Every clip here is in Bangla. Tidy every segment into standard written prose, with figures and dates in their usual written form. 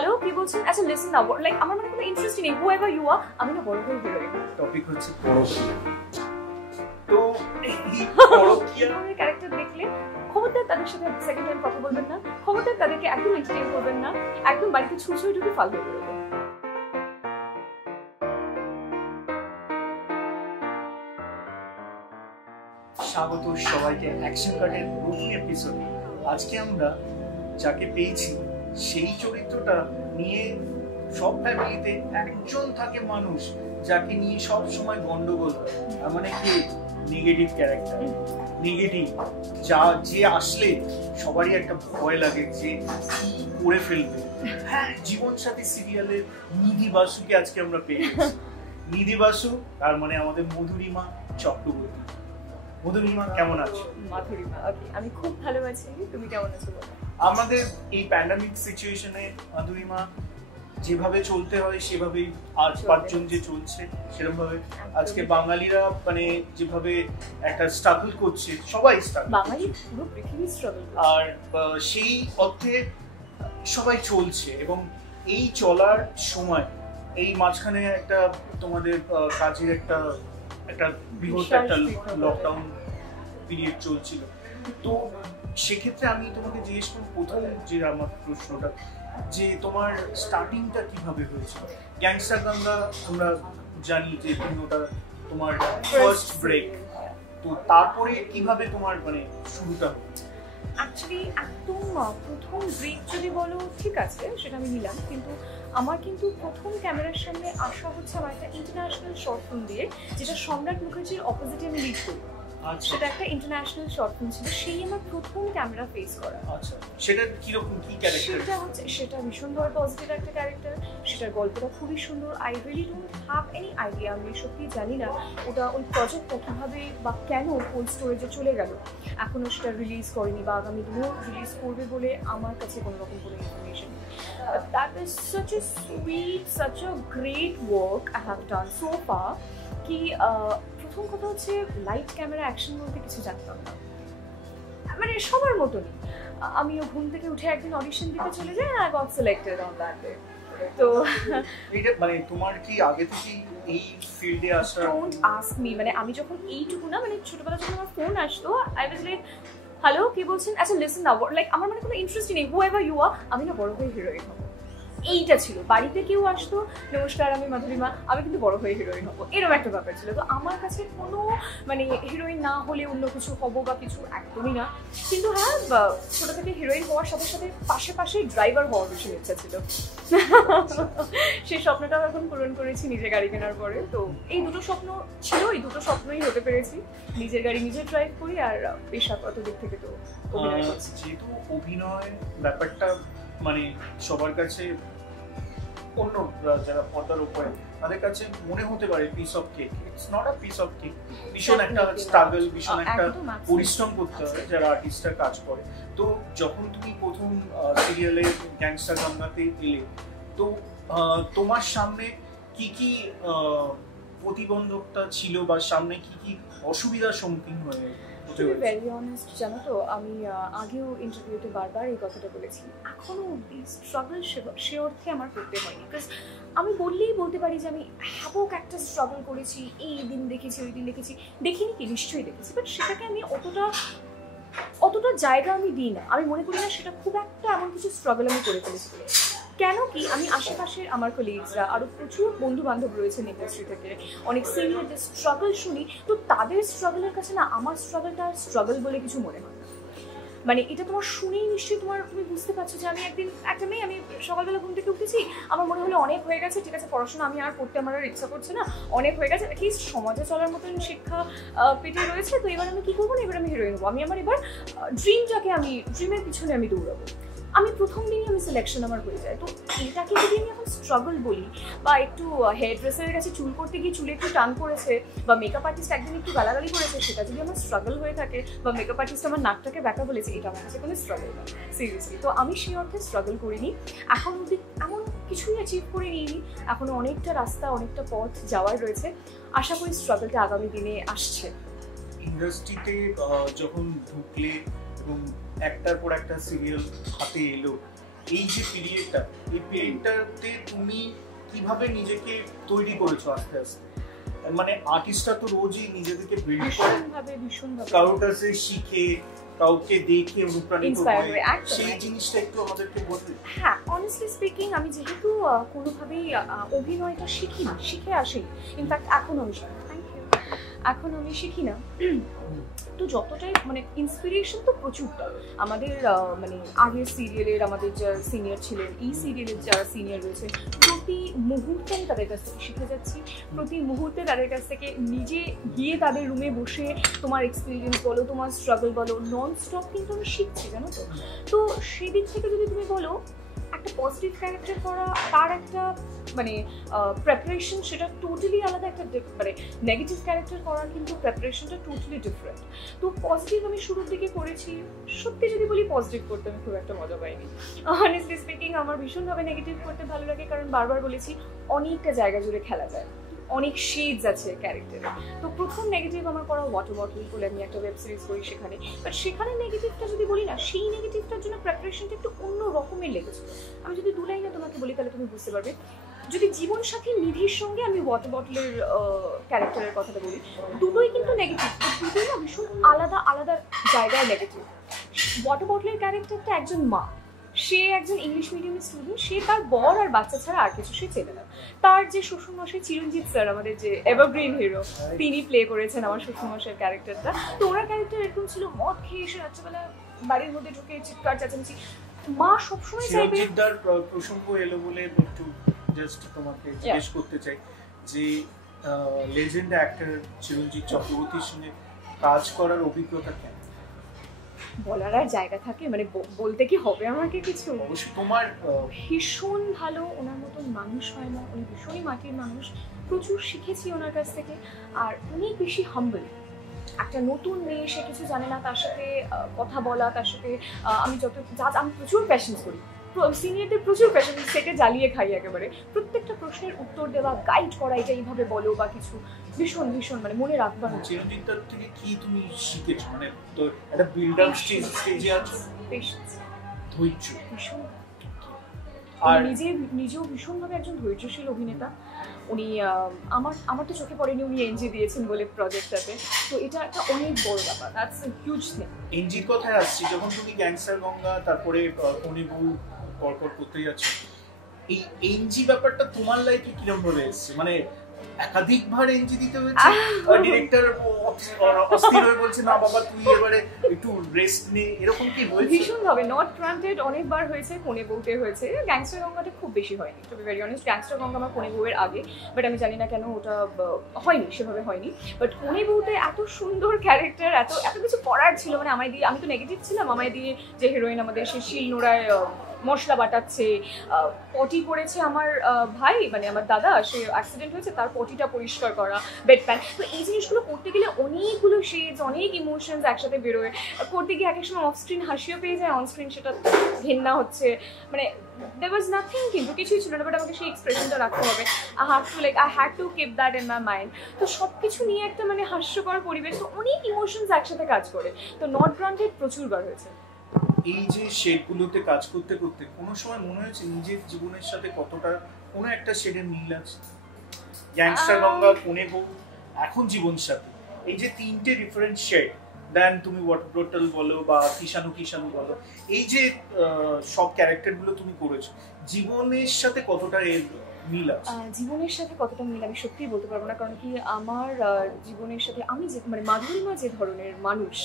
হ্যালো কি বলছেন? আচ্ছা লিসেন নাও, লাইক আমার মানে কোনো ইন্টারেস্ট নেই, হুএভার ইউ আর, আমি না বড় হয়ে হিরোইন। টপিক হচ্ছে পরকীয়া। তো এই পরকীয়া ক্যারেক্টার দেখলে খবরদার তাদের সাথে সেকেন্ড টাইম কথা বলবেন না, খবরদার তাদেরকে একদম এন্টারটেইন করবেন না, একদম বাড়িতে ছুঁচড়ে ঢুকে ফাল হয়ে বেরোবেন। স্বাগত সবাইকে অ্যাকশন কাটের নতুন এপিসোডে। আজকে আমরা যাকে পেয়েছি সেই চরিত্রটা নিয়ে সব ফ্যামিলিতে একজন থাকে মানুষ যাকে নিয়ে সব সময় গন্ডগোল হয়, তার মানে কি নেগেটিভ ক্যারেক্টার, নেগেটিভ যে আসলে সবারই একটা ভয় লাগে যে কি করে ফেলবে। হ্যাঁ, জীবনসাথী সিরিয়ালের নিধি বাসুকে আজকে আমরা পেয়েছি। নিধি বাসু তার মানে আমাদের মধুরিমা চক্রবর্তী। মধুরিমা কেমন আছো? মাধুরিমা, ওকে, আমি খুব ভালো আছি, তুমি কেমন আছো বলো? আমাদের এই প্যান্ডামিক সিচুয়েশনে মাধুরিমা যেভাবে চলতে হয় সেভাবেই আজ পাঁচজন যে চলছে সেরকম ভাবে আজকে বাঙালিরা মানে যেভাবে একটা স্ট্রাগল করছে, সবাই স্ট্রাগল, বাঙালি পুরো পৃথিবী স্ট্রাগল, আর সেই অর্থে সবাই চলছে। এবং এই চলার সময় এই মাঝখানে একটা তোমাদের কাজের একটা বৃহৎ একটা লকডাউন পিরিয়ড চলছিল। তো সেক্ষেত্রে আমি তোমাকে জিজ্ঞেস করব, প্রথম যে আমার প্রশ্নটা, যে তোমার স্টার্টিংটা কিভাবে হয়েছিল? গ্যাংস্টার গঙ্গা আমরা জানি যে তুমি ওটা তোমার ফার্স্ট ব্রেক, তো তারপরে কিভাবে তোমার মানে শুরুটা হলো? অ্যাকচুয়ালি একদম প্রথম ব্রেক যদি বলো ঠিক আছে, সেটা আমি নিলাম, কিন্তু আমার কিন্তু প্রথম ক্যামেরার সামনে আসা হচ্ছে আমার একটা ইন্টারন্যাশনাল শর্ট ফিল্ম দিয়ে, যেটা সম্রাট মুখার্জির অপোজিটে আমি লিড করি। সেটা একটা ইন্টারন্যাশনাল শর্ট ফিল্ম ছিল, সেই আমার প্রথম ক্যামেরা ফেস করা। আচ্ছা, সেটা কিরকম, কি ক্যারেক্টার? সেটা ভীষণভাবে পজিটিভ একটা ক্যারেক্টার, সেটার গল্পটা খুবই সুন্দর। I really don't have any idea, আমি সত্যি জানি না ওটা ওই প্রজেক্টটা কীভাবে বা কেন কোল্ড স্টোরেজে চলে গেল, এখনও সেটা রিলিজ করেনি বা আগামী দিনেও রিলিজ করবে বলে আমার কাছে কোনো রকম কোনো ইনফরমেশন নেই। That is such a sweet, such a great work I have done so far. কি প্রথম কথা হচ্ছে লাইট ক্যামেরা অ্যাকশন বলতে কিছু জানতাম না, মানে সবার মতনই। আমিও ঘুম থেকে উঠে একদিন অডিশন দিতে চলে যাই, I got selected on that day. তো এটা মানে তোমার কি আগে থেকে এই ফিল্ডে আসা? ডোন্ট আস্ক মি, মানে আমি যখন এইটুকু না, মানে ছোটবেলা যখন আমার ফোন আসতো, আই ওয়াজ লাইক হ্যালো কি বলছেন? আচ্ছা লিসেন নাও, লাইক আমার মানে কোনো ইন্টারেস্ট নেই, হুএভার ইউ আর, আমি না বড় হয়ে হিরোইন হবো। এইটা ছিল, বাড়িতে কেউ আসতো, নমস্কার আমি মাধুরিমা, আমি কিন্তু বড় হয়ে হিরোইন হবো, এরকম একটা ব্যাপার ছিল। তো আমার কাছে কোনো মানে হিরোইন না হলে অন্য কিছু হবো বা কিছু একদমই না, কিন্তু হ্যাঁ ছোটো থেকে হিরোইন হওয়ার সাথে সাথে পাশে ড্রাইভার হওয়ার ভীষণ ইচ্ছা ছিল। সেই স্বপ্নটাও এখন পূরণ করেছি নিজে গাড়ি কেনার পরে। তো এই দুটো স্বপ্ন ছিল, এই দুটো স্বপ্নই হতে পেরেছি, নিজের গাড়ি নিজে ড্রাইভ করি আর পেশাগত দিক থেকে তো অভিনয় করছি। যেহেতু অভিনয় ব্যাপারটা মানে সবার কাছে, অন্য যারা পর্দার উপরে তাদের কাছে মনে হতে পারে piece of cake, it's not a piece of cake. ভীষণ একটা স্ট্রাগল, ভীষণ একটা পরিশ্রম করতে হয় যারা আর্টিস্টরা কাজ করে। তো যখন তুমি প্রথম সিরিয়ালে গ্যাংস্টার গঙ্গাতে এলে, তো তোমার সামনে কি কি প্রতিবন্ধকতা ছিল বা সামনে কি কি অসুবিধার সম্মুখীন হয়ে? ভেরি অনেস্ট, জানো তো আমি আগেও ইন্টারভিউতে বারবার এই কথাটা বলেছি, এখনও অব্দি স্ট্রাগল সে অর্থে আমার করতে হয়নি। বিকজ আমি বললেই বলতে পারি যে আমি হ্যাবক একটা স্ট্রাগল করেছি, এই দিন দেখেছি ওই দিন দেখেছি, দেখিনি কি, নিশ্চয়ই দেখেছি, বাট সেটাকে আমি অতটা জায়গা আমি দিই না। আমি মনে করি না সেটা খুব একটা এমন কিছু স্ট্রাগল আমি করে ফেলেছি। কেন কি, আমি আশেপাশের আমার কলিগসরা আরও প্রচুর বন্ধু বান্ধব রয়েছেন ইন্ডাস্ট্রি থেকে, অনেক সিনিয়রদের স্ট্রাগল শুনি, তো তাদের স্ট্রাগলের কাছে না আমার স্ট্রাগলটা স্ট্রাগল বলে কিছু মনে হয় না। মানে এটা তোমার শুনেই নিশ্চয়ই তুমি বুঝতে পারছো যে আমি একদিন একটা মেয়ে, আমি সকালবেলা ঘুম থেকে উঠেছি, আমার মনে হলো অনেক হয়ে গেছে, ঠিক আছে পড়াশোনা আমি আর করতে আমার আর ইচ্ছা করছে না, অনেক হয়ে গেছে, অ্যাটলিস্ট সমাজে চলার মতন শিক্ষা পেটে রয়েছে, তো এবার আমি কী করবো না, এবার আমি হিরোইন হবো, আমি আমার এবার ড্রিমের পিছনে আমি দৌড়াবো। আমি প্রথম দিনই আমি সিলেকশন আমার হয়ে যায়। তো এটাকে যদি আমি এখন স্ট্রাগল বলি, বা একটু হেয়ার ড্রেসারের কাছে চুল করতে গিয়ে চুলে একটু টান করেছে, বা মেকআপ আর্টিস্ট একদিন একটু গালাগালি করেছে, সেটা যদি আমার স্ট্রাগল হয়ে থাকে, বা মেকআপ আর্টিস্ট আমার নাকটাকে ব্যাকা বলেছে, এটা আমার কাছে কোনো স্ট্রাগল না, সিরিয়াসলি। তো আমি সেই অর্থে স্ট্রাগল করিনি, এখন অবধি এমন কিছুই অ্যাচিভ করে নিইনি, এখনও অনেকটা রাস্তা, অনেকটা পথ যাওয়ার রয়েছে, আশা করি স্ট্রাগলটা আগামী দিনে আসছে। ইন্ডাস্ট্রিতে যখন ঢুকলে এবং একটার পর একটা সিরিয়াল হাতে এলো, এই যে পিরিয়ডটা, এই পিরিয়ডটাতে তুমি কিভাবে নিজেকে তৈরি করেছো আস্তে আস্তে? মানে আর্টিস্টরা তো রোজই নিজেদেরকে বিল্ড করে, ভীষণভাবে কারোর কাছে শিখে, কাউকে দেখে অনুপ্রাণিত হয়ে, সেই জিনিসটা একটু আমাদেরকে বলতে। হ্যাঁ, অনেস্টলি স্পিকিং আমি যেহেতু কোনোভাবেই অভিনয়টা শিখে আসিনি, ইনফ্যাক্ট এখন আমি শিখি না, তো যতটাই মানে ইন্সপিরেশন তো প্রচুরটা আমাদের মানে আগের সিরিয়ালের আমাদের যারা সিনিয়র ছিলেন, এই সিরিয়ালের যারা সিনিয়র রয়েছে, প্রতি মুহূর্তে আমি তাদের কাছ থেকে শিখে যাচ্ছি, প্রতি মুহূর্তে তাদের কাছ থেকে নিজে গিয়ে তাদের রুমে বসে তোমার এক্সপিরিয়েন্স বলো, তোমার স্ট্রাগল বলো, নন স্টপ কিন্তু আমি শিখছি, জানো তো। তো সেদিক থেকে যদি তুমি বলো একটা পজিটিভ ক্যারেক্টার করা, তার একটা মানে প্রেপারেশন সেটা টোটালি আলাদা, একটা মানে নেগেটিভ ক্যারেক্টার করার কিন্তু প্রেপারেশনটা টোটালি ডিফারেন্ট। তো পজিটিভ আমি শুরুর দিকে করেছি, সত্যি যদি বলি পজিটিভ করতে আমি খুব একটা মজা পাইনি। অনেস্টলি স্পিকিং আমার ভীষণভাবে নেগেটিভ করতে ভালো লাগে, কারণ বারবার বলেছি অনেকটা জায়গা জুড়ে খেলা যায়, অনেক শেডস আছে ক্যারেক্টারে। তো প্রথম নেগেটিভ আমার করা ওয়াটার বটল বলে আমি একটা ওয়েব সিরিজ করি সেখানে, বাট সেখানে নেগেটিভটা যদি বলি না, সেই নেগেটিভটার জন্য প্রেপারেশনটা একটু অন্য রকমের লেগেছিল। আমি যদি দু লাইনে তোমাকে বলি তাহলে তুমি বুঝতে পারবে। যদি জীবন সাথী নিধির সঙ্গে আমি ওয়াটার বটলের ক্যারেক্টারের কথাটা বলি, দুটোই কিন্তু নেগেটিভ, দুটোই না ভীষণ আলাদা আলাদা জায়গায় নেগেটিভ। ওয়াটার বটলের ক্যারেক্টারটা একজন মা, সে একজন ইংলিশ মিডিয়ামের স্টুডেন্ট, সে তার বর আর বাচ্চা ছাড়া আর কিছু সে চেনে না। তার যে শ্বশুরমশাই চিরঞ্জিত স্যার, আমাদের যে এভারগ্রিন হিরো, তিনি প্লে করেছেন আমার শ্বশুরমশাইয়ের ক্যারেক্টারটা। তো ওনার ক্যারেক্টার এরকম ছিল, মদ খেয়ে এসে রাত্রেবেলা বাড়ির মধ্যে ঢুকে চিৎকার চেঁচামেচি, মা সবসময় চাইবে। চিরঞ্জিতদার প্রসঙ্গ এলো বলে একটু জাস্ট তোমাকে জিজ্ঞেস করতে চাই যে লেজেন্ড অ্যাক্টর চিরঞ্জিত চক্রবর্তীর সঙ্গে কাজ করার অভিজ্ঞতা কেমন? বলার আর জায়গা থাকে, মানে বলতে কি হবে আমাকে কিছু? তোমার ভীষণ ভালো, ওনার মতন মানুষ হয় না, উনি ভীষণই মাটির মানুষ, প্রচুর শিখেছি ওনার কাছ থেকে, আর অনেক বেশি হাম্বল। একটা নতুন মেয়ে, সে কিছু জানে না, তার সাথে কথা বলা, তার সাথে আমি আমি প্রচুর প্যাশন্স করি, সিনিয়রদের প্রচুর প্যাশন, সেটে জ্বালিয়ে খাই একেবারে, প্রত্যেকটা প্রশ্নের উত্তর দেওয়া, গাইড করা, এটা এইভাবে বলো বা কিছু, ভীষণ ভীষণ মানে মনে রাখবার। চিরঞ্জিতদার থেকে কি তুমি শিখেছো? মানে তো একটা বিল্ড আপ স্টেজে আছো, পেশেন্স, ধৈর্য, ভীষণ। আর নিজেও ভীষণভাবে একজন ধৈর্যশীল অভিনেতা। উনি আমার তো চোখে পড়েনি উনি এনজি দিয়েছেন বলে প্রজেক্টটাতে, তো এটা একটা অনেক বড় ব্যাপার, দ্যাটস আ হিউজ থিং। এনজির কথায় আসছি, যখন তুমি গ্যাংস্টার গঙ্গা, তারপরে কোনে বউ কড়কড় করতে যাচ্ছ, এই এনজি ব্যাপারটা তোমার লাইফে কিরকম ভাবে এসেছে? মানে একাধিকবার এনজি দিতে হয়েছে, ডিরেক্টর অস্থির হয়ে বলছে না বাবা তুই এবারে একটু রেস্ট নে, এরকম কি হয়েছে? ভীষণ ভাবে, নট গ্রান্টেড অনেকবার হয়েছে, কোনে বউতে হয়েছে, গ্যাংস্টার গঙ্গাটা খুব বেশি হয়নি, to be very honest. Gangster Ganga আমার কোনে বউয়ের আগে, বাট আমি জানি না কেন ওটা হয়নি, সেভাবে হয়নি। বাট কোনে বউতে এত সুন্দর ক্যারেক্টার, এত এত কিছু করার ছিল, মানে আমায় দিয়ে, আমি তো নেগেটিভ ছিলাম, আমায় দিয়ে যে হিরোইন আমাদের সে শিল নোড়ায় মশলা বাটাচ্ছে, পটি করেছে আমার ভাই, মানে আমার দাদা, সে অ্যাক্সিডেন্ট হয়েছে, তার পটিটা পরিষ্কার করা, বেড প্যান, তো এই জিনিসগুলো করতে গেলে অনেকগুলো শেডস, অনেক ইমোশনস একসাথে বেরোয়, করতে গিয়ে এক এক সময় অফ স্ক্রিন হাসিও পেয়ে যায়, অন স্ক্রিন সেটা ঘেন্না হচ্ছে, মানে there was nothing, কিন্তু কিছুই ছিল না, বাট আমাকে সেই এক্সপ্রেশনটা রাখতে হবে, I had to keep that in my mind। তো সব কিছু নিয়ে একটা মানে হাস্যকর পরিবেশ, তো অনেক ইমোশনস একসাথে কাজ করে, তো নট গ্রান্টেড প্রচুরবার হয়েছে। এই যে শেডগুলোতে কাজ করতে করতে কোনো সময় মনে হয়েছে নিজের জীবনের সাথে কতটা কোনো একটা শেডের মিল আছে? গ্যাংস্টার গঙ্গা, কোনে বউ, এখন জীবন সাথী, এই যে তিনটে ডিফারেন্ট শেড, দেন তুমি ওয়াটার বটল বলো বা কিষাণু বলো, এই যে সব ক্যারেক্টারগুলো তুমি করেছো, জীবনের সাথে কতটা এর মিল আছে? জীবনের সাথে কতটা মিল আমি সত্যিই বলতে পারবো না, কারণ কি আমার জীবনের সাথে আমি যে মানে মাধুরীমা যে ধরনের মানুষ,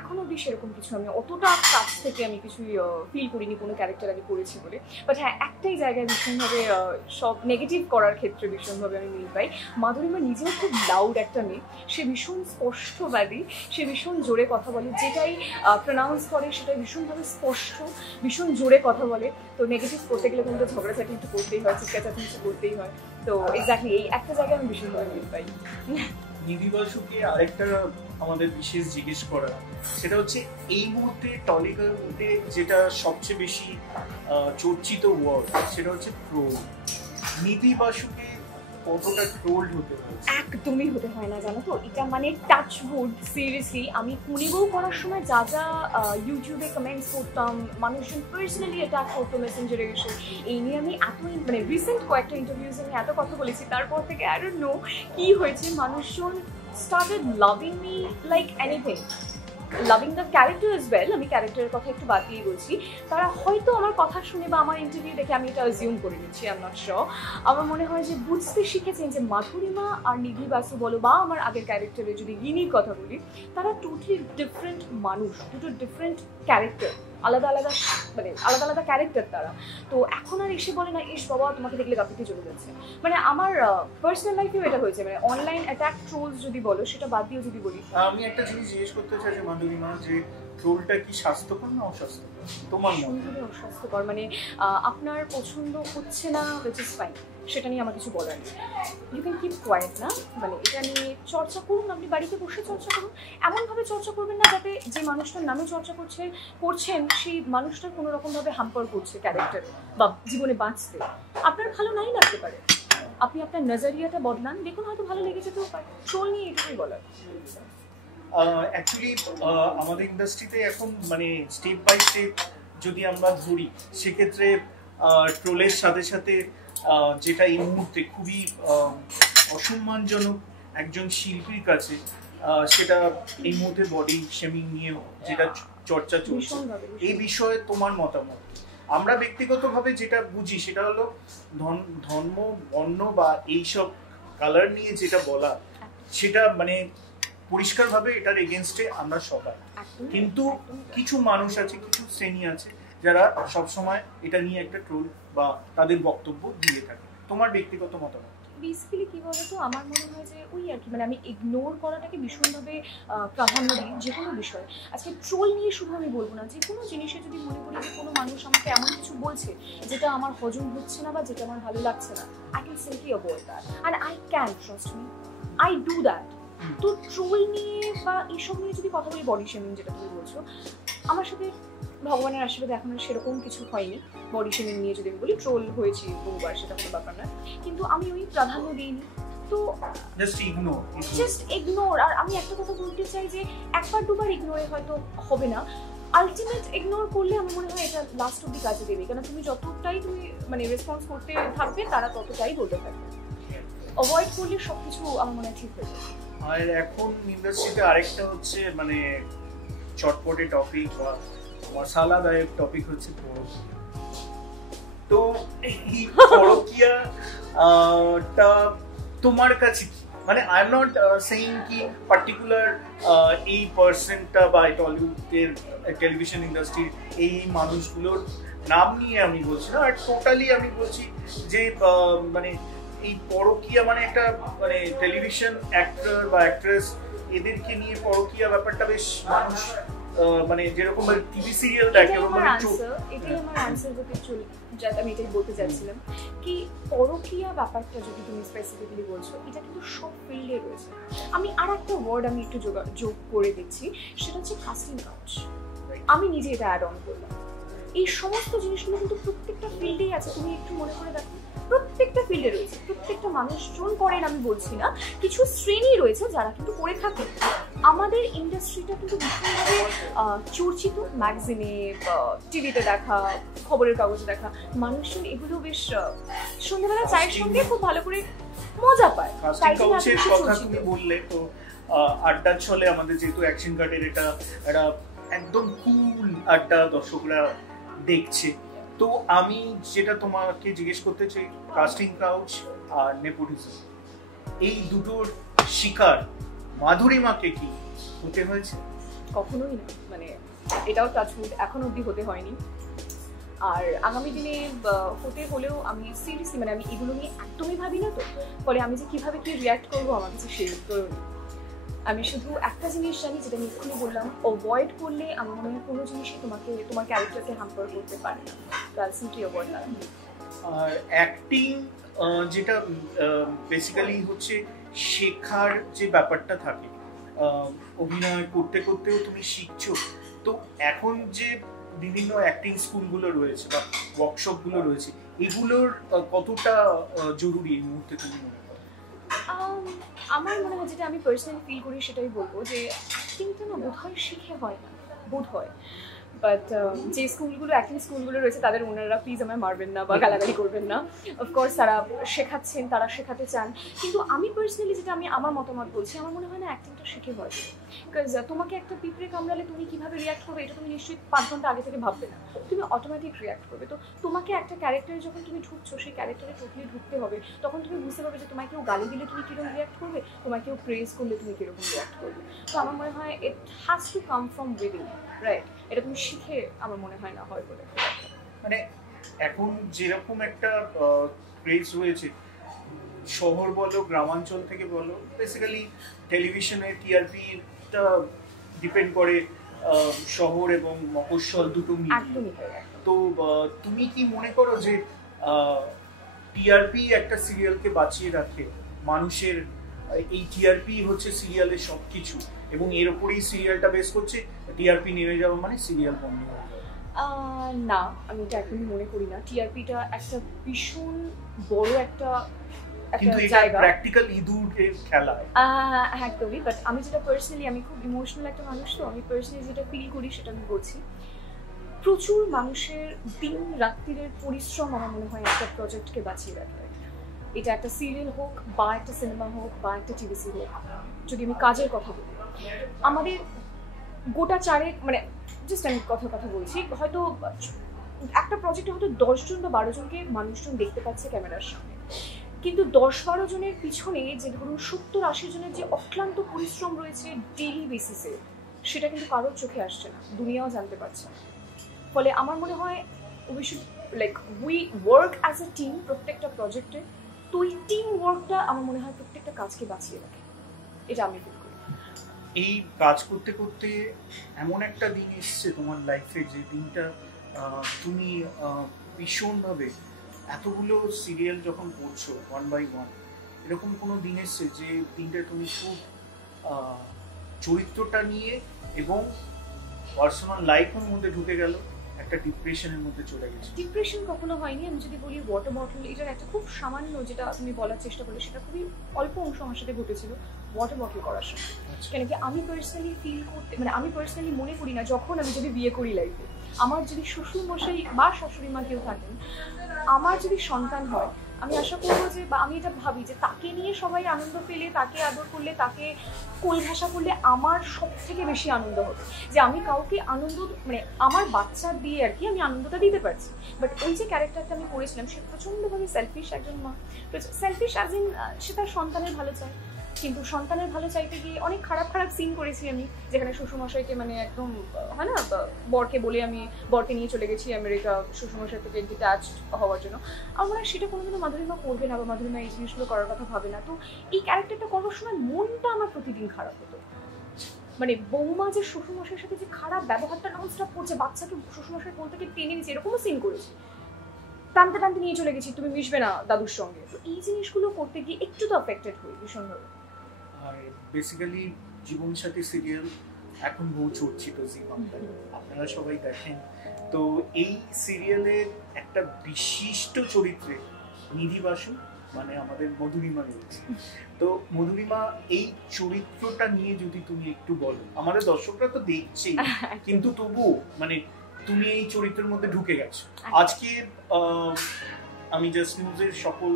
এখন অবধি সেরকম কিছু আমি অতটা কাছ থেকে আমি কিছুই ফিল করিনি কোনো ক্যারেক্টার আমি করেছি বলে। বাট হ্যাঁ, একটাই জায়গায় ভীষণভাবে সব নেগেটিভ করার ক্ষেত্রে ভীষণভাবে আমি মিল পাই। মাধুরীমা নিজেও খুব লাউড একটা মেয়ে, সে ভীষণ স্পষ্টবাদী, সে ভীষণ জোরে কথা বলে, যেটাই প্রনাউন্স করে সেটাই ভীষণভাবে স্পষ্ট, ভীষণ জোরে কথা বলে। তো নেগেটিভ করতে গেলে কিন্তু ঝগড়াঝাটি একটু করতেই হয়, চিৎকার কিছু করতেই হয়। তো এক্স্যাক্টলি এই একটা জায়গায় আমি ভীষণভাবে মিল পাই। নিধি বাসুকে আরেকটা আমাদের বিশেষ জিজ্ঞেস করা, সেটা হচ্ছে এই মুহূর্তে টলিউডে যেটা সবচেয়ে বেশি চর্চিত ওয়ার্ড, সেটা হচ্ছে ট্রোল। নিধি বাসুকে কতটা ট্রোলড হতে হয়েছে? একদমই হতে হয় না, জানো তো। এটা মানে টাচ উড, সিরিয়াসলি আমি পুনে বউ করার সময় যা যা ইউটিউবে কমেন্টস করতাম, মানুষজন পার্সোনালি অ্যাটাক করতো মেসেঞ্জারে এসে, এই নিয়ে আমি মানে রিসেন্ট কয়েকটা ইন্টারভিউজে আমি এত কথা বলেছি, তারপর থেকে আই ডোন্ট নো কি হয়েছে, মানুষজন started loving me like anything, loving the character as well. আমি ক্যারেক্টারের কথা একটু বাদ দিয়ে বলছি, তারা হয়তো আমার কথা শুনে বা আমার ইন্টারভিউ দেখে আমি এটা অ্যাজিউম করে নিচ্ছি, আই এম নট শিওর, আমার মনে হয় যে বুঝতে শিখেছেন যে মাধুরিমা আর নিধি বাসু বলো বা আমার আগের ক্যারেক্টারে যদি গিনির কথা বলি, তারা টোটালি ডিফারেন্ট মানুষ, দুটো ডিফারেন্ট ক্যারেক্টার, আলাদা আলাদা মানে আলাদা আলাদা ক্যারেক্টার তারা। তো এখন আর এসে বলে না ইস বাবা তোমাকে দেখলে কাপিতে চলে যাচ্ছে। মানে আমার পার্সোনাল লাইফেও এটা হয়েছে, মানে অনলাইন অ্যাটাক ট্রোলস যদি বলো, সেটা বাদ দিয়েও যদি বলি, আমি একটা জিনিস জিজ্ঞেস করতে চাই যে মাধুরিমা, যে ট্রোলটা কি স্বাস্থ্যকর না অস্বাস্থ্যকর তোমার মতে? ভীষণভাবে অস্বাস্থ্যকর। মানে আপনার পছন্দ হচ্ছে না, উইচ ইজ ফাইন, সেটা নিয়ে আমার কিছু বলার নেই, ইউ ক্যান কিপ কোয়াইট না। মানে এটা নিয়ে চর্চা করুন, আপনি বাড়িতে বসে চর্চা করুন, এমনভাবে চর্চা করবেন না যাতে যে মানুষটার নামে চর্চা করছেন সেই মানুষটার কোনো রকমভাবে হ্যাম্পার করছে ক্যারেক্টার বা জীবনে বাঁচতে। আপনার ভালো নাই লাগতে পারে, আপনি আপনার নজরিয়াটা বদলান, দেখুন হয়তো ভালো লেগে যেতেও পারে। ট্রোল নিয়ে এটুকুই বলার। অ্যাকচুয়ালি আমাদের ইন্ডাস্ট্রিতে এখন মানে স্টেপ বাই স্টেপ যদি আমরা ধরি, সেক্ষেত্রে ট্রোলের সাথে সাথে যেটা এই মুহূর্তে খুবই অসম্মানজনক একজন শিল্পীর কাছে, সেটা এই মুহূর্তে বডি শেমিং নিয়েও যেটা চর্চা চলছে, এই বিষয়ে তোমার মতামত? আমরা ব্যক্তিগতভাবে যেটা বুঝি সেটা হলো ধর্ম, বর্ণ বা এইসব কালার নিয়ে যেটা বলা, সেটা মানে পরিষ্কারভাবে এটার এগেনস্টে আমরা সবাই, কিন্তু কিছু মানুষ আছে, কিছু শ্রেণী আছে যারা সবসময় এটা নিয়ে একটা ট্রোল বা তাদের বক্তব্য দিয়ে থাকে। তোমার ব্যক্তিগত মতামত? বেসিক্যালি কি বলতো, আমার মনে হয় যে ওই আর কি, মানে আমি ইগনোর করাটাকে ভীষণভাবে প্রাধান্য দিই যে কোনো বিষয়। আজকে ট্রোল নিয়ে শুধু আমি বলবো না, যে কোনো জিনিসে যদি মনে করি যে কোনো মানুষ আমাকে এমন কিছু বলছে যেটা আমার হজম হচ্ছে না বা যেটা আমার ভালো লাগছে না, I can simply avoid that and I can, trust me, I do that. তো ট্রোল নিয়ে বা এইসব নিয়ে যদি কথা বলি, বডি শেমিং যেটা তুমি বলছো, আমার সাথে ভগবানের আশীর্বাদে এখন সেরকম কিছু হয়নি। বডি শেমিং নিয়ে যদি আমি বলি, ট্রোল হয়েছি বহুবার, সেটা কোনো ব্যাপার না, কিন্তু আমি ওই প্রাধান্য দিইনি। তো জাস্ট ইগনোর। আর আমি একটা কথা বলতে চাই যে একবার দুবার ইগনোরে হয়তো হবে না, আলটিমেট ইগনোর করলে আমার মনে হয় এটা লাস্ট অব্দি কাজে দেবে, কারণ তুমি যতটাই তুমি মানে রেসপন্স করতে থাকবে তারা ততটাই বলতে থাকবে। অ্যাভয়েড করলে সবকিছু আমার মনে হয় ঠিক হয়ে যাবে। আর এখন ইন্ডাস্ট্রিতে আরেকটা হচ্ছে মানে চটপটে টপিক বা মশালাদায়ক টপিক হচ্ছে পরকীয়া। তো এই পরকীয়াটা তোমার কাছে কি, মানে আই এম নট সেইং কি পার্টিকুলার এই পার্সনটা বা টলিউডের টেলিভিশন ইন্ডাস্ট্রির এই মানুষগুলোর নাম নিয়ে আমি বলছি না, আর টোটালি আমি বলছি যে মানে এই পরকীয়া মানে একটা মানে টেলিভিশন অ্যাক্টর বা অ্যাক্ট্রেস, এদেরকে নিয়ে পরকীয়া ব্যাপারটা বেশ মানুষ মানে যেরকম টিভি সিরিয়াল দেখে, এটাই আমার আনসার হতে চলে, যাতে আমি এটাই বলতে চাচ্ছিলাম কি পরকীয়া ব্যাপারটা যদি তুমি স্পেসিফিক্যালি বলছো, এটা কিন্তু সব ফিল্ডে রয়েছে। আমি আর একটা ওয়ার্ড আমি একটু যোগ করে দিচ্ছি, সেটা হচ্ছে কাস্টিং কাউচ। আমি নিজে এটা অ্যাড অন করলাম। এই সমস্ত জিনিসগুলো কিন্তু প্রত্যেকটা ফিল্ডেই আছে, তুমি একটু মনে করে দেখো, প্রত্যেকটা ফিল্ডে রয়েছে। প্রত্যেকটা মানুষজন করেন আমি বলছি না, কিছু শ্রেণী রয়েছে যারা কিন্তু করে থাকে। আমাদের ইন্ডাস্ট্রিটা কিন্তু ভীষণভাবে চর্চিত, ম্যাগাজিনে, টিভিতে দেখা, খবরের কাগজে দেখা, মানুষজন এগুলো বেশ সন্ধ্যাবেলা চায়ের সঙ্গে খুব ভালো করে মজা পায়। তাই তুমি বললে তো আড্ডা চলে আমাদের, যেহেতু অ্যাকশন কার্ডের এটা একটা একদম কুল আড্ডা দর্শকরা দেখছে। তো আমি যেটা তোমাকে জিজ্ঞেস করতে চাই, কাস্টিং কাউচ আর নেপোটিজম, এই দুটোর শিকার মাধুরিমাকে কি হতে হয়েছে? কখনোই না, মানে এটাও টাচউড এখন অবধি হতে হয়নি। আর আগামী দিনে হতে হলেও আমি সিরিয়াসলি মানে আমি এগুলো নিয়ে একদমই ভাবি না, তো ফলে আমি যে কিভাবে কি রিয়াক্ট করবো আমার কাছে সেই উত্তরও নেই। আমি শুধু একটা জিনিস জানি, যেটা আমি এক্ষুনি বললাম, অ্যাভয়েড করলে আমার মনে হয় কোনো জিনিসই তোমার ক্যারেক্টারকে হ্যাম্পার করতে পারে না। অ্যাভয়েড না। আর অ্যাক্টিং যেটা বেসিক্যালি হচ্ছে শেখার যে ব্যাপারটা থাকে, অভিনয় করতে করতেও তুমি শিখছো। তো এখন যে বিভিন্ন অ্যাক্টিং স্কুলগুলো রয়েছে বা ওয়ার্কশপগুলো রয়েছে, এগুলোর কতটা জরুরি এই মুহূর্তে তুমি মনে করো? আমার মনে হয় যেটা আমি পার্সোনালি ফিল করি সেটাই বলবো যে অ্যাক্টিংটা না বোধহয় শিখে হয় না, বোধ হয়। বাট যে স্কুলগুলো অ্যাক্টিং স্কুলগুলো রয়েছে তাদের ওনারা প্লিজ আমায় মারবেন না বা গালাগালি করবেন না। অফকোর্স তারা শেখাচ্ছেন, তারা শেখাতে চান, কিন্তু আমি পার্সোনালি যেটা আমি আমার মতামত বলছি, আমার মনে হয় না অ্যাক্টিংটা শিখে হয়। বিকজ তোমাকে একটা পিঁপড়ে কামড়ালে তুমি কীভাবে রিয়াক্ট করবে এটা তুমি নিশ্চয়ই 5 ঘন্টা আগে থেকে ভাববে না, তুমি অটোমেটিক রিয়াক্ট করবে। তো তোমাকে একটা ক্যারেক্টারে যখন তুমি ঢুকছো, সেই ক্যারেক্টারে টোটালি ঢুকতে হবে, তখন তুমি বুঝতে পারবে যে তোমায় কেউ গালি দিলে তুমি কীরকম রিয়াক্ট করবে, তোমায় কেউ প্রেজ করলে তুমি কীরকম রিয়াক্ট করবে। তো আমার মনে হয় it has to come from within, right? এটা তুমি শিখে আমার মনে হয় না হয় বলে। মানে এখন যেরকম একটা ক্রেজ রয়েছে, শহর বলো গ্রামাঞ্চল থেকে বলো, বেসিক্যালি টেলিভিশনে টিআরপিটা ডিপেন্ড করে শহর এবং মফস্বল দুটো মিলিয়ে। তো তুমি কি মনে করো যে টিআরপি একটা সিরিয়ালকে বাঁচিয়ে রাখে? মানুষের এই টিআরপি হচ্ছে সিরিয়ালের সবকিছু এবং এর উপরেই সিরিয়ালটা বেস করছে, টিআরপি নেমে যাওয়া মানে সিরিয়াল বন্ধ হয়ে যাবে? না, আমি এটা একদমই মনে করি না। টিআরপিটা একটা ভীষণ বড় একটা জায়গা, প্র্যাকটিক্যাল ইঁদুরের খেলা একদমই। বাট আমি যেটা পার্সোনালি, আমি খুব ইমোশনাল একটা মানুষ, তো আমি পার্সোনালি যেটা ফিল করি সেটা আমি বলছি। প্রচুর মানুষের দিন রাত্রির পরিশ্রম আমার মনে হয় একটা প্রজেক্টকে বাঁচিয়ে রাখে। এটা একটা সিরিয়াল হোক বা একটা সিনেমা হোক বা একটা টিভিসি হোক, যদি আমি কাজের কথা বলি, আমাদের গোটা চারেক মানে জাস্ট আমি কথা বলছি, হয়তো একটা প্রজেক্টে হয়তো 10 জন বা 12 জনকে মানুষজন দেখতে পাচ্ছে ক্যামেরার সামনে, কিন্তু 10-12 জনের পিছনে যে ধরুন 70-80 জনের যে অক্লান্ত পরিশ্রম রয়েছে ডেইলি বেসিসে, সেটা কিন্তু কারোর চোখে আসছে না, দুনিয়াও জানতে পারছে না। ফলে আমার মনে হয় we should we work as a team প্রত্যেকটা প্রজেক্টে। তো এই টিম ওয়ার্কটা আমার মনে হয় প্রত্যেকটা কাজকে বাঁচিয়ে রাখে, এটা আমি ফিল করি। এই কাজ করতে করতে এমন একটা দিন এসছে তোমার লাইফে যে দিনটা তুমি ভীষণভাবে এতগুলো সিরিয়াল যখন করছো 1 by 1, এরকম কোনো দিন এসছে যে দিনটা তুমি খুব চরিত্রটা নিয়ে এবং পার্সোনাল লাইফের মধ্যে ঢুকে গেল, একটা ডিপ্রেশনের মধ্যে চলে গেছে? ডিপ্রেশন কখনো হয়নি। আমি যদি বলি ওয়াটার বটল, এটার একটা খুব সামান্য, যেটা তুমি বলার চেষ্টা করলে সেটা খুবই অল্প অংশ আমার সাথে ঘটেছিল ওয়াটার বটল করার সময়। কেন কি আমি পার্সোনালি ফিল করতে, মানে আমি পার্সোনালি মনে করি না যখন আমি যদি বিয়ে করি লাইফে, আমার যদি শ্বশুর মশাই বা শাশুড়ি মা কেউ থাকেন, আমার যদি সন্তান হয়, আমি আশা করবো যে, বা আমি এটা ভাবি যে তাকে নিয়ে সবাই আনন্দ পেলে, তাকে আদর করলে, তাকে কোল ঘেঁষা করলে আমার সব থেকে বেশি আনন্দ হবে। যে আমি কাউকে আনন্দ, মানে আমার বাচ্চা দিয়ে আর কি আমি আনন্দটা দিতে পারছি। বাট ওই যে ক্যারেক্টারটা আমি করেছিলাম, সে প্রচণ্ডভাবে সেলফিশ একজন মা। সেলফিশ অ্যাজ ইন সে তার সন্তানের ভালো চায়, কিন্তু সন্তানের ভালো চাইতে গিয়ে অনেক খারাপ সিন করেছি আমি, যেখানে শ্বশুরমশাইকে মানে একদম হয় না, বরকে বলে আমি বরকে নিয়ে চলে গেছি আমেরিকা শ্বশুরমশাই থেকে ডিট্যাচড হওয়ার জন্য। আমার সেটা কোনোদিনও মাধুরীমা করবে না বা মাধুরীমা এই জিনিসগুলো করার কথা ভাবে না। তো এই ক্যারেক্টারটা করার সময় মনটা আমার প্রতিদিন খারাপ হতো। মানে বৌমা যে শ্বশুরমশাইয়ের সাথে যে খারাপ ব্যবহারটা ননস্টপ করছে, বাচ্চাকে শ্বশুরমশাই কোল থেকে টেনে নিচ্ছে, এরকমও সিন করেছি। টানতে টানতে নিয়ে চলে গেছি, তুমি মিশবে না দাদুর সঙ্গে। তো এই জিনিসগুলো করতে গিয়ে একটু তো অ্যাফেক্টেড হই ভীষণভাবে। আর বেসিক্যালি জীবনসাথী সিরিয়াল এখন বহু চর্চিত জি বাংলায়, আপনারা সবাই দেখেন। তো এই সিরিয়ালের একটা বিশিষ্ট চরিত্রে নিধি বাসু মানে আমাদের মধুরিমা রয়েছে। তো মধুরিমা, এই চরিত্রটা নিয়ে যদি তুমি একটু বলো, আমাদের দর্শকরা তো দেখছেই, কিন্তু তবুও মানে তুমি এই চরিত্রের মধ্যে ঢুকে গেছো। আজকে আমি জাস্ট নিউজের সকল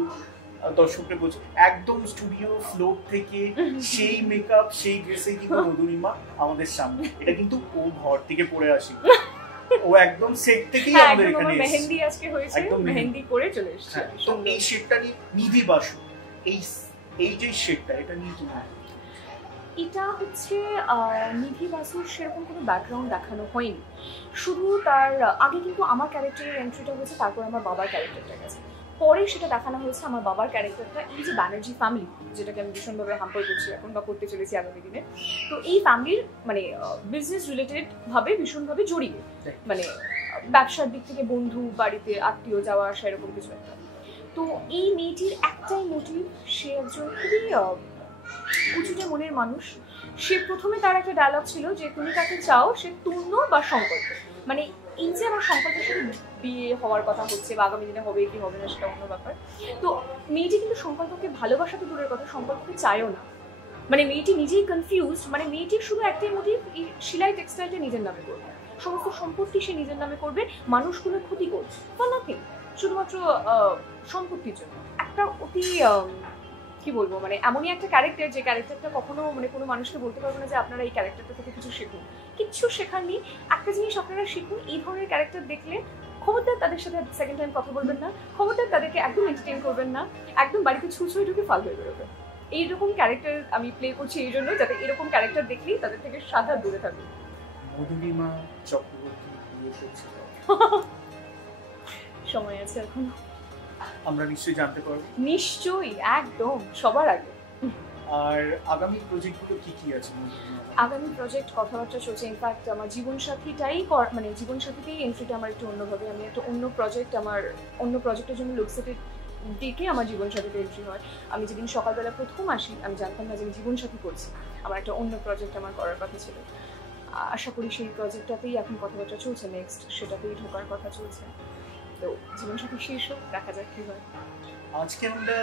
দর্শকরা বলছি, একদম স্টুডিও ফ্লোর থেকে সেই মেকআপ সেই ড্রেসে কিন্তু মধুরিমা আমাদের সামনে। এটা কিন্তু ও ঘর থেকে পরে আসি, ও একদম সেট থেকেই আমাদের এখানে এসেছে। মেহেন্দি আজকে হয়েছে, মেহেন্দি করে চলে এসেছে। তো এই শেডটা নিয়ে নিধি বাসু, এই যে শেডটা, এটা নিয়ে তুমি? এটা হচ্ছে নিধি বাসুর সেরকম কোনো ব্যাকগ্রাউন্ড দেখানো হয়নি, শুধু তার আগে কিন্তু আমার ক্যারেক্টারের এন্ট্রিটা হয়েছে, তারপর আমার বাবার ক্যারেক্টারটা গেছে, পরে সেটা দেখানো হয়েছে আমার বাবার ক্যারেক্টারটা। এই যে ব্যানার্জি ফ্যামিলি, যেটাকে আমি ভীষণভাবে হাম্পার করছি এখন বা করতে চলেছি আগামী দিনে, তো এই ফ্যামিলির মানে বিজনেস রিলেটেড ভাবে ভীষণভাবে জড়িয়ে, মানে ব্যবসার দিক থেকে বন্ধু, বাড়িতে আত্মীয় যাওয়া আসা, এরকম কিছু একটা। তো এই মেয়েটির একটাই মোটিভ, সে একজন খুবই কুচুটে মনের মানুষ। সে প্রথমে তার একটা ডায়লগ ছিল যে তুমি কাকে চাও, সে তূর্ণ বা সংকল্প, মানে এই যে আমার সংকল্পের সাথে বিয়ে হওয়ার কথা হচ্ছে বা আগামী দিনে হবে কি হবে না সেটা অন্য ব্যাপার, তো মেয়েটি কিন্তু সংকল্পকে ভালোবাসা তো দূরের কথা, সংকল্পকে চায়ও না। মানে মেয়েটি নিজেই কনফিউজ, মানে মেয়েটির শুধু একটাই মোটিভ, এই সেলাই টেক্সটাইলটা নিজের নামে করবে, সমস্ত সম্পত্তি সে নিজের নামে করবে, মানুষগুলোর ক্ষতি করবে বা নাথিং, শুধুমাত্র সম্পত্তির জন্য। একটা অতি কি বলবো, মানে এমনই একটা ক্যারেক্টার যে ক্যারেক্টারটা কখনো মানে কোনো মানুষকে বলতে পারবো না যে আপনারা এই ক্যারেক্টারটা থেকে কিছু শিখুন, কিচ্ছু শেখার নেই। একটা জিনিস আপনারা শিখুন, এই ধরনের ক্যারেক্টার দেখলে খবরদার তাদের সাথে সেকেন্ড টাইম কথা বলবেন না, খবরদার তাদেরকে একদম এন্টারটেইন করবেন না, একদম বাড়িতে ছুঁচুই ঢুকে ফাল হয়ে বেরোবে। এইরকম ক্যারেক্টার আমি প্লে করছি এই জন্য যাতে এরকম ক্যারেক্টার দেখলেই তাদের থেকে সাদা দূরে থাকবে। মধুরিমা চক্রবর্তী বিয়ে করছিল, সময় আছে এখন, আমরা নিশ্চয়ই জানতে পারবো। নিশ্চয়ই, একদম সবার আগে। আর আগামী প্রজেক্টগুলো কি কি আছে? আগামী প্রজেক্ট কথাবার্তা চলছে, ইনফ্যাক্ট আমার জীবনসাথীটাই মানে জীবনসাথীতেই এন্ট্রিটা আমার একটু অন্যভাবে, আমি একটা অন্য প্রজেক্টের জন্য লোকসেটের দিকে আমার জীবনসাথীতে এন্ট্রি হয়। আমি যেদিন সকালবেলা প্রথম আসি আমি জানতাম না যে আমি জীবনসাথী করছি, আমার একটা অন্য প্রজেক্ট আমার করার কথা ছিল। আশা করি সেই প্রজেক্টটাতেই এখন কথাবার্তা চলছে, নেক্সট সেটাতেই ঢোকার কথা চলছে। তো জীবনসাথী শেষ হোক, দেখা যাক কি হয়। আজকে আমরা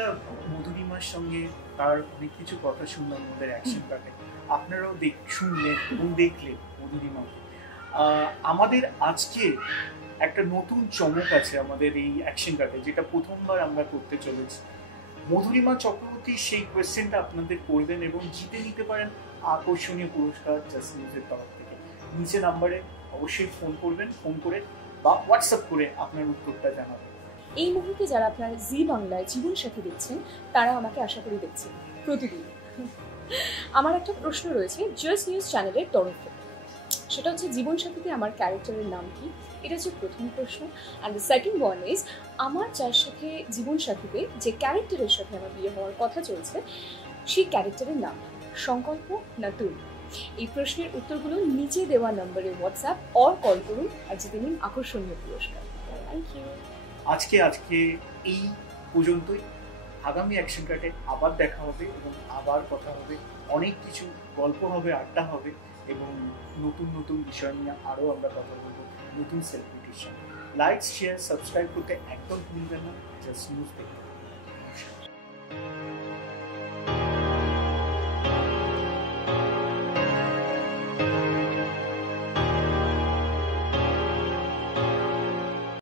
মধুরিমার সঙ্গে তার অনেক কিছু কথা শুনলাম, আমাদের অ্যাকশন কাটে, আপনারাও শুনলেন এবং দেখলেন মধুরিমা। আমাদের আজকে একটা নতুন চমক আছে আমাদের এই অ্যাকশন কাটে, যেটা প্রথমবার আমরা করতে চলেছি। মধুরিমা চক্রবর্তী সেই কোয়েশ্চেনটা আপনাদের করবেন এবং জিতে নিতে পারেন আকর্ষণীয় পুরস্কার জাস্ট নিউজের তরফ থেকে। নিচে নাম্বারে অবশ্যই ফোন করবেন, ফোন করে বা হোয়াটসঅ্যাপ করে আপনার উত্তরটা জানাবেন। এই মুহূর্তে যারা আপনারা জি বাংলায় জীবনসাথী দেখছেন তারা আমাকে আশা করি দেখছেন প্রতিদিন। আমার একটা প্রশ্ন রয়েছে জাস্ট নিউজ চ্যানেলের তরফ থেকে, সেটা হচ্ছে জীবনসাথীতে আমার ক্যারেক্টারের নাম কি, এটা হচ্ছে প্রথম প্রশ্ন। And the second one is, আমার যার সাথে জীবনসাথীতে যে ক্যারেক্টারের সাথে আমার বিয়ে হওয়ার কথা চলছে সেই ক্যারেক্টারের নাম সংকল্প না তুল? এই প্রশ্নের উত্তরগুলো নিচে দেওয়া নম্বরে হোয়াটসঅ্যাপ অর কল করুন আর জিতে নিন আকর্ষণীয় পুরস্কার। Thank you. আজকে এই পর্যন্তই। আগামী অ্যাকশন কাটে আবার দেখা হবে এবং আবার কথা হবে, অনেক কিছু গল্প হবে, আড্ডা হবে এবং নতুন নতুন বিষয় নিয়ে আরও আমরা কথা বলবো নতুন সেলিব্রিটির সঙ্গে। লাইক, শেয়ার, সাবস্ক্রাইব করতে একদম ভুলবেন না। জাস্ট নিউজ দেখুন।